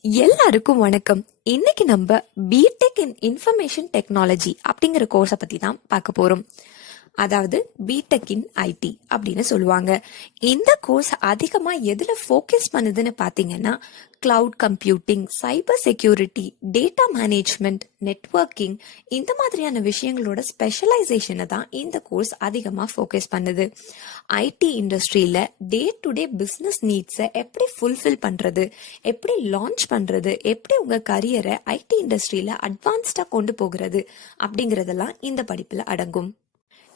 எல்லாருக்கும் வணக்கம். இன்னைக்கு நம்ம பிடெக் இன் இன்ஃபர்மேஷன் டெக்னாலஜி அப்படிங்கிற கோர்ஸை பத்தி தான் பார்க்க போறோம். அதாவது பிடெக் இன் ஐடி அப்படின்னு சொல்லுவாங்க. இந்த கோர்ஸ் அதிகமா எதுல ஃபோக்கஸ் பண்ணுதுன்னு பாத்தீங்கன்னா cloud computing cyber security data management networking இந்த மாதிரியான விஷயங்களோட ஸ்பெஷலைசேஷனை தான் இந்த கோர்ஸ் அதிகமாக ஃபோக்கஸ் பண்ணுது. ஐடி இண்டஸ்ட்ரியில் டே டு டே பிஸ்னஸ் நீட்ஸை எப்படி ஃபுல்ஃபில் பண்ணுறது எப்படி லான்ச் பண்ணுறது எப்படி உங்கள் கரியரை ஐடி இண்டஸ்ட்ரியில் அட்வான்ஸ்டாக கொண்டு போகிறது அப்படிங்கிறதெல்லாம் இந்த படிப்பில் அடங்கும்.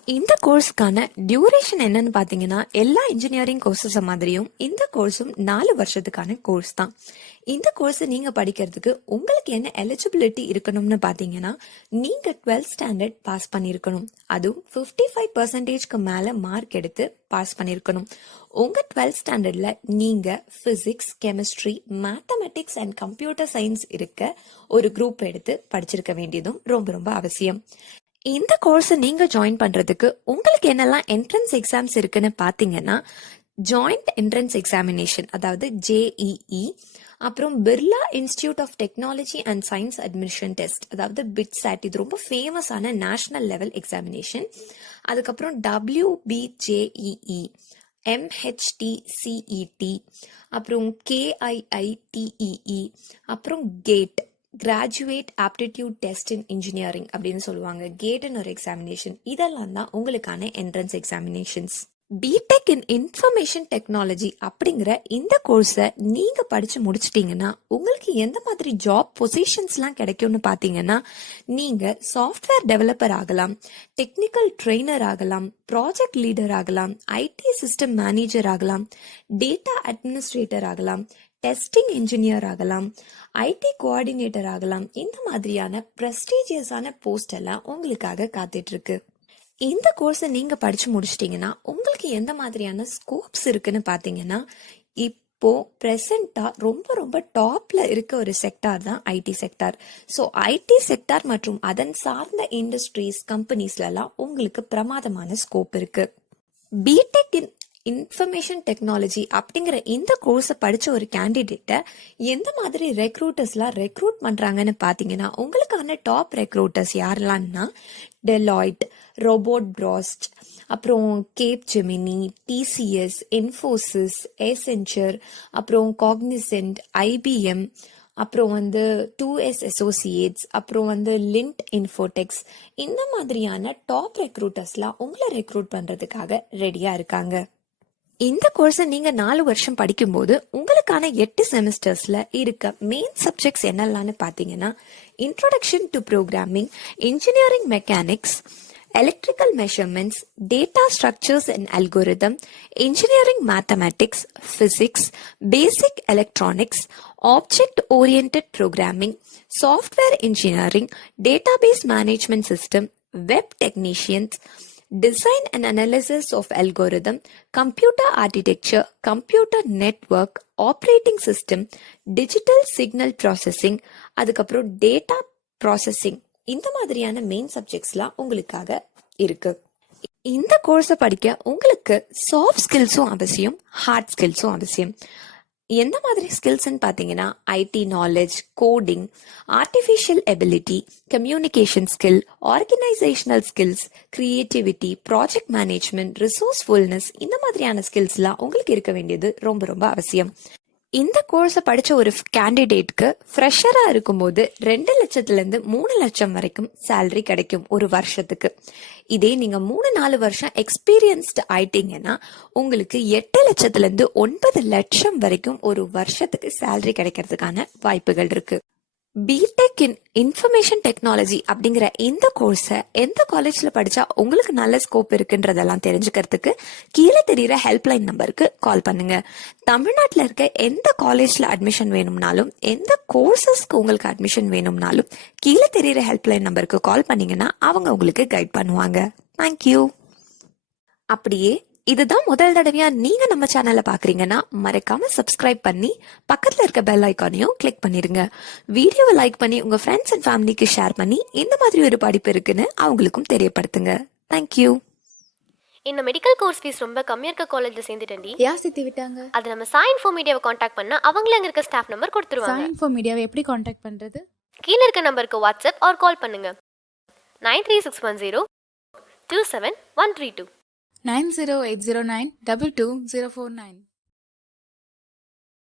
இந்த கோர்ஸ்க்கான டியூரேஷன் என்னன்னு பார்த்தீங்கன்னா எல்லா இன்ஜினியரிங் கோர்சஸ் மாதிரியும் இந்த கோர்ஸும் நாலு வருஷத்துக்கான கோர்ஸ் தான். இந்த கோர்ஸை நீங்கள் படிக்கிறதுக்கு உங்களுக்கு என்ன எலிஜிபிலிட்டி இருக்கணும்னு பார்த்தீங்கன்னா நீங்கள் டுவெல்த் ஸ்டாண்டர்ட் பாஸ் பண்ணியிருக்கணும். அதுவும் 55% ஃபைவ் பர்சன்டேஜ்க்கு மேலே மார்க் எடுத்து பாஸ் பண்ணியிருக்கணும். உங்கள் டுவெல்த் ஸ்டாண்டர்டில் நீங்கள் physics chemistry mathematics and computer science இருக்க ஒரு குரூப் எடுத்து படிச்சிருக்க வேண்டியதும் ரொம்ப ரொம்ப அவசியம். இந்த கோர்ஸை நீங்கள் ஜாயின் பண்ணுறதுக்கு உங்களுக்கு என்னெல்லாம் என்ட்ரன்ஸ் எக்ஸாம்ஸ் இருக்குன்னு பார்த்தீங்கன்னா ஜாயிண்ட் என்ட்ரன்ஸ் எக்ஸாமினேஷன் அதாவது ஜேஇஇ அப்புறம் Birla institute of technology and science admission test அதாவது பிட் சாட் இது ரொம்ப ஃபேமஸான நேஷனல் லெவல் எக்ஸாமினேஷன் அதுக்கப்புறம் டபிள்யூபிஜேஇஇ எம்ஹெச்டிசிஇடி அப்புறம் கேஐஐடிஇஇ அப்புறம் GATE graduate aptitude test in engineering அப்படின்னு சொல்லுவாங்க. கேட்னு ஒரு எக்ஸாமினேஷன் இதெல்லாம் தான் உங்களுக்கான entrance examinations BTech in information technology அப்படிங்கிற இந்த கோர்ஸை நீங்கள் படித்து முடிச்சிட்டீங்கன்னா உங்களுக்கு எந்த மாதிரி ஜாப் பொசிஷன்ஸ்லாம் கிடைக்கும்னு பார்த்தீங்கன்னா நீங்கள் சாஃப்ட்வேர் டெவலப்பர் ஆகலாம் டெக்னிக்கல் ட்ரெயினர் ஆகலாம் ப்ராஜெக்ட் லீடர் ஆகலாம் ஐடி சிஸ்டம் மேனேஜர் ஆகலாம் டேட்டா அட்மினிஸ்ட்ரேட்டர் ஆகலாம் டெஸ்டிங் இன்ஜினியர் ஆகலாம் ஐடி கோஆர்டினேட்டர் ஆகலாம். இந்த மாதிரியான ப்ரெஸ்டீஜியஸான போஸ்ட் எல்லாம் உங்களுக்காக காத்துட்ருக்கு இந்த கோர்ஸை நீங்கள் படித்து முடிச்சிட்டிங்கன்னா உங்களுக்கு எந்த மாதிரியான ஸ்கோப்ஸ் இருக்குன்னு பார்த்தீங்கன்னா இப்போ ப்ரெசண்ட்டாக ரொம்ப ரொம்ப டாப்பில் இருக்க ஒரு செக்டார் தான் IT sector so IT sector மற்றும் அதன் சார்ந்த இண்டஸ்ட்ரீஸ் கம்பெனிஸ்லலாம் உங்களுக்கு பிரமாதமான ஸ்கோப் இருக்குது பிடெக் இன் இன்ஃபர்மேஷன் டெக்னாலஜி அப்படிங்கிற இந்த கோர்ஸை படித்த ஒரு கேண்டிடேட்டை எந்த மாதிரி ரெக்ரூட்டர்ஸ்லாம் ரெக்ரூட் பண்ணுறாங்கன்னு பார்த்தீங்கன்னா உங்களுக்கான டாப் ரெக்ரூட்டர்ஸ் யாரெல்லாம்னா டெலாய்ட் ரோபோட் ப்ராஸ்ட் அப்புறம் Capgemini TCS Infosys Accenture அப்புறம் காக்னிசென்ட் ஐபிஎம் அப்புறம் வந்து டூ எஸ் அசோசியேட்ஸ் அப்புறம் வந்து லிண்ட் இன்ஃபோடெக்ஸ் இந்த மாதிரியான டாப் ரெக்ரூட்டர்ஸ்லாம் உங்களை ரெக்ரூட் பண்ணுறதுக்காக ரெடியாக இருக்காங்க. இந்த கோர்ஸை நீங்க நாலு வருஷம் படிக்கும்போது உங்களுக்கான எட்டு செமஸ்டர்ஸ்ல இருக்க மெயின் சப்ஜெக்ட்ஸ் என்னெல்லாம்னு பாத்தீங்கன்னா introduction to programming engineering mechanics electrical measurements data structures and algorithm engineering mathematics physics basic electronics object orient programming software engineering database management system web technicians design and analysis of algorithm, computer architecture, computer network, operating system digital signal processing அதுக்கப்புறம் data processing இந்த மாதிரியான main சப்ஜெக்ட்ஸ்லாம் உங்களுக்காக இருக்கு இந்த கோர்ஸை படிக்க உங்களுக்கு soft ஸ்கில்ஸும் அவசியம் ஹார்ட் ஸ்கில்ஸும் அவசியம் எந்த மாதிரி ஸ்கில்ஸ்ன்னு பார்த்தீங்கன்னா IT knowledge coding artificial ability communication skill organisational skills creativity project management resourcefulness இந்த மாதிரியான ஸ்கில்ஸ்லாம் உங்களுக்கு இருக்க வேண்டியது ரொம்ப ரொம்ப அவசியம். இந்த கோர்ஸை படித்த ஒரு கேண்டிடேட்க்கு ஃப்ரெஷராக இருக்கும்போது ரெண்டு லட்சத்துலேருந்து மூணு லட்சம் வரைக்கும் சேல்ரி கிடைக்கும் ஒரு வருஷத்துக்கு. இதே நீங்கள் மூணு நாலு வருஷம் எக்ஸ்பீரியன்ஸ்டு ஆயிட்டீங்கன்னா உங்களுக்கு எட்டு லட்சத்துலேருந்து ஒன்பது லட்சம் வரைக்கும் ஒரு வருஷத்துக்கு சேல்ரி கிடைக்கிறதுக்கான வாய்ப்புகள் இருக்குது பிடெக் இன் இன்ஃபர்மேஷன் டெக்னாலஜி அப்படிங்கிற இந்த கோர்ஸை எந்த காலேஜில் படித்தா உங்களுக்கு நல்ல ஸ்கோப் இருக்குன்றதெல்லாம் தெரிஞ்சுக்கிறதுக்கு கீழே தெரிகிற ஹெல்ப்லைன் நம்பருக்கு கால் பண்ணுங்க. தமிழ்நாட்டில் இருக்க எந்த காலேஜில் அட்மிஷன் வேணும்னாலும் எந்த கோர்சஸ்க்கு உங்களுக்கு அட்மிஷன் வேணும்னாலும் கீழே தெரிகிற ஹெல்ப்லைன் நம்பருக்கு கால் பண்ணிங்கன்னா அவங்க உங்களுக்கு கைட் பண்ணுவாங்க. தேங்க்யூ அப்படியே இதுதான் முதல் தடவையா நீங்க நம்ம சேனலை பாக்குறீங்கன்னா மறக்காம சப்ஸ்கிரைப் பண்ணி பக்கத்துல இருக்க பெல் ஐக்கானையும் கிளிக் பண்ணிருங்க. வீடியோவை லைக் பண்ணி உங்க ஃப்ரெண்ட்ஸ் அண்ட் ஃபேமிலிக்கு ஷேர் பண்ணி இந்த மாதிரி ஒரு படிப்பு இருக்குன்னு அவங்களுக்கும் தெரியப்படுத்துங்க. தேங்க்யூ இந்த மெடிக்கல் கோர்ஸ் ஃபீஸ் ரொம்ப கம்மியாக இருக்க காலேஜில் சேர்ந்துட்டேன்டி. யார் சேர்த்து விட்டாங்க? அது நம்ம சாய் இன்ஃபோ மீடியாவை காண்டாக்ட் பண்ணா அவங்களே அங்கே இருக்க ஸ்டாஃப் நம்பர் கொடுத்துருவாங்க. சைன் ஃபார் மீடியாவை எப்படி காண்டாக்ட் பண்ணுறது கீழே இருக்க நம்பருக்கு வாட்ஸ்அப் ஆர் கால் பண்ணுங்க. Nine three six one zero two seven one three two nine zero eight zero nine double two zero four nine.